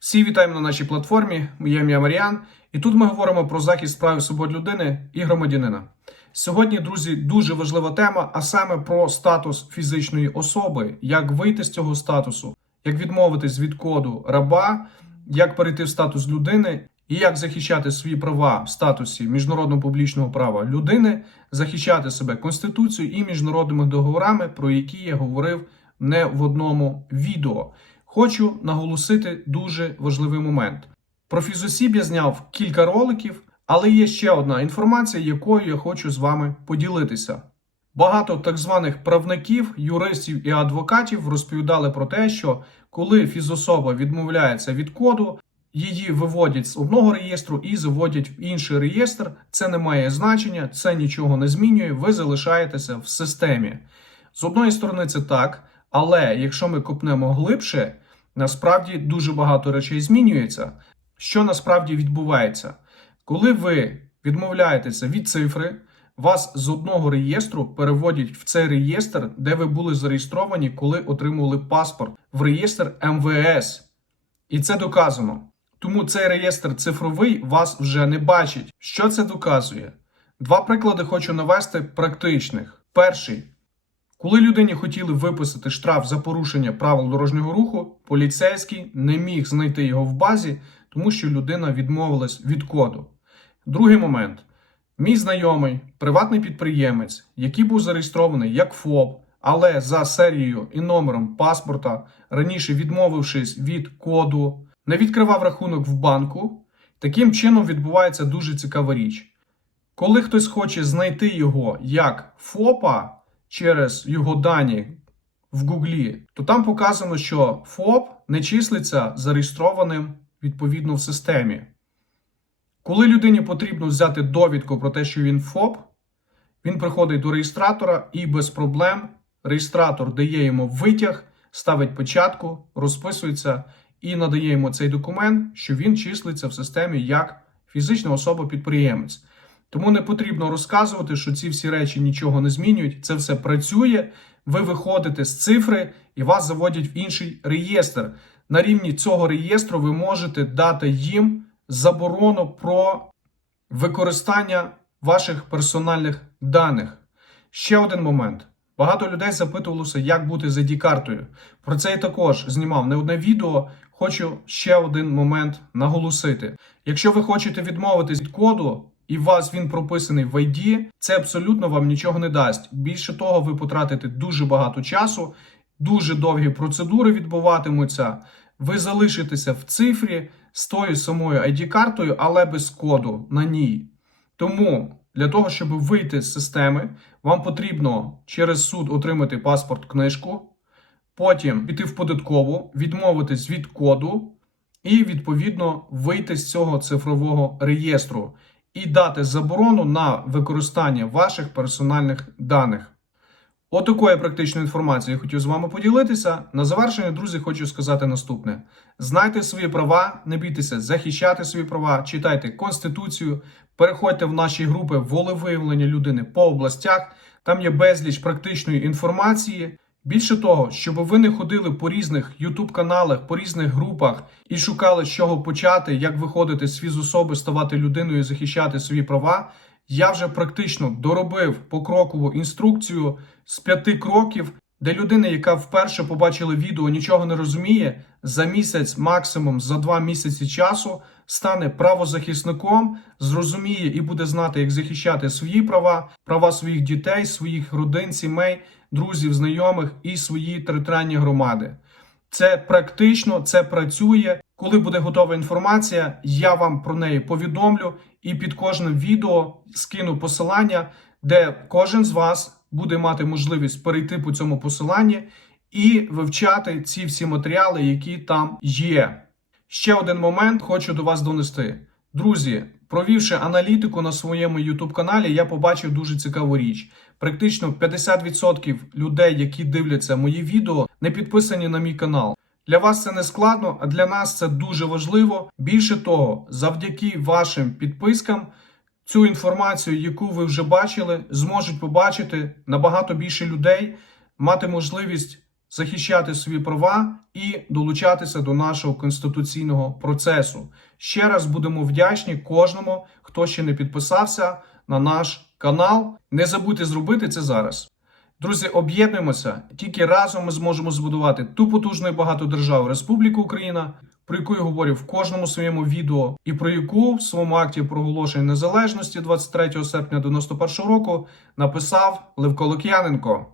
Всі вітаємо на нашій платформі. Моє ім'я Маріан, і тут ми говоримо про захист прав і свобод людини і громадянина. Сьогодні, друзі, дуже важлива тема, а саме про статус фізичної особи, як вийти з цього статусу, як відмовитись від коду раба, як перейти в статус людини і як захищати свої права в статусі міжнародного публічного права людини, захищати себе конституцією і міжнародними договорами, про які я говорив не в одному відео. Хочу наголосити дуже важливий момент. Про фізосіб я зняв кілька роликів, але є ще одна інформація, якою я хочу з вами поділитися. Багато так званих правників, юристів і адвокатів розповідали про те, що коли фізособа відмовляється від коду, її виводять з одного реєстру і заводять в інший реєстр. Це не має значення, це нічого не змінює. Ви залишаєтеся в системі. З одної сторони, це так, але якщо ми копнемо глибше, насправді дуже багато речей змінюється. Що насправді відбувається? Коли ви відмовляєтеся від цифри, вас з одного реєстру переводять в цей реєстр, де ви були зареєстровані, коли отримували паспорт, в реєстр МВС. І це доказано. Тому цей реєстр цифровий вас вже не бачить. Що це доказує? Два приклади хочу навести практичних. Перший. Коли людині хотіли виписати штраф за порушення правил дорожнього руху, поліцейський не міг знайти його в базі, тому що людина відмовилась від коду. Другий момент. Мій знайомий, приватний підприємець, який був зареєстрований як ФОП, але за серією і номером паспорта, раніше відмовившись від коду, не відкривав рахунок в банку. Таким чином відбувається дуже цікава річ. Коли хтось хоче знайти його як ФОПа через його дані в Гуглі, то там показано, що ФОП не числиться зареєстрованим відповідно в системі. Коли людині потрібно взяти довідку про те, що він ФОП, він приходить до реєстратора і без проблем реєстратор дає йому витяг, ставить печатку, розписується і надає йому цей документ, що він числиться в системі як фізична особа-підприємець. Тому не потрібно розказувати, що ці всі речі нічого не змінюють. Це все працює. Ви виходите з цифри і вас заводять в інший реєстр. На рівні цього реєстру ви можете дати їм заборону про використання ваших персональних даних. Ще один момент. Багато людей запитувалося, як бути з ID-картою. Про це я також знімав не одне відео. Хочу ще один момент наголосити. Якщо ви хочете відмовитись від коду, і у вас він прописаний в ID, це абсолютно вам нічого не дасть. Більше того, ви потратите дуже багато часу, дуже довгі процедури відбуватимуться. Ви залишитеся в цифрі з тою самою ID-картою, але без коду на ній. Тому для того, щоб вийти з системи, вам потрібно через суд отримати паспорт книжку, потім піти в податкову, відмовитись від коду і, відповідно, вийти з цього цифрового реєстру і дати заборону на використання ваших персональних даних. Отакою практичною інформацією я хотів з вами поділитися. На завершення, друзі, хочу сказати наступне: знайте свої права, не бійтеся захищати свої права, читайте Конституцію, переходьте в наші групи волевиявлення людини по областях. Там є безліч практичної інформації. Більше того, щоб ви не ходили по різних youtube каналах, по різних групах і шукали, з чого почати, як виходити з фізособи, ставати людиною захищати свої права. Я вже практично доробив покрокову інструкцію з п'яти кроків, де людина, яка вперше побачила відео, нічого не розуміє, за місяць, максимум за два місяці часу, стане правозахисником, зрозуміє і буде знати, як захищати свої права, права своїх дітей, своїх родин, сімей, друзів, знайомих і свої територіальні громади. Це практично, це працює. Коли буде готова інформація, я вам про неї повідомлю і під кожним відео скину посилання, де кожен з вас буде мати можливість перейти по цьому посиланні і вивчати ці всі матеріали, які там є. Ще один момент хочу до вас донести. Друзі, провівши аналітику на своєму YouTube каналі, я побачив дуже цікаву річ. Практично 50% людей, які дивляться мої відео, не підписані на мій канал. Для вас це не складно, а для нас це дуже важливо. Більше того, завдяки вашим підпискам, цю інформацію, яку ви вже бачили, зможуть побачити набагато більше людей, мати можливість захищати свої права і долучатися до нашого конституційного процесу. Ще раз будемо вдячні кожному, хто ще не підписався на наш канал. Не забудьте зробити це зараз. Друзі, об'єднуємося. Тільки разом ми зможемо збудувати ту потужну і багату державу Республіку Україна, про яку я говорю в кожному своєму відео, і про яку в своєму акті проголошення незалежності 23 серпня 91 року написав Левко Лук'яненко.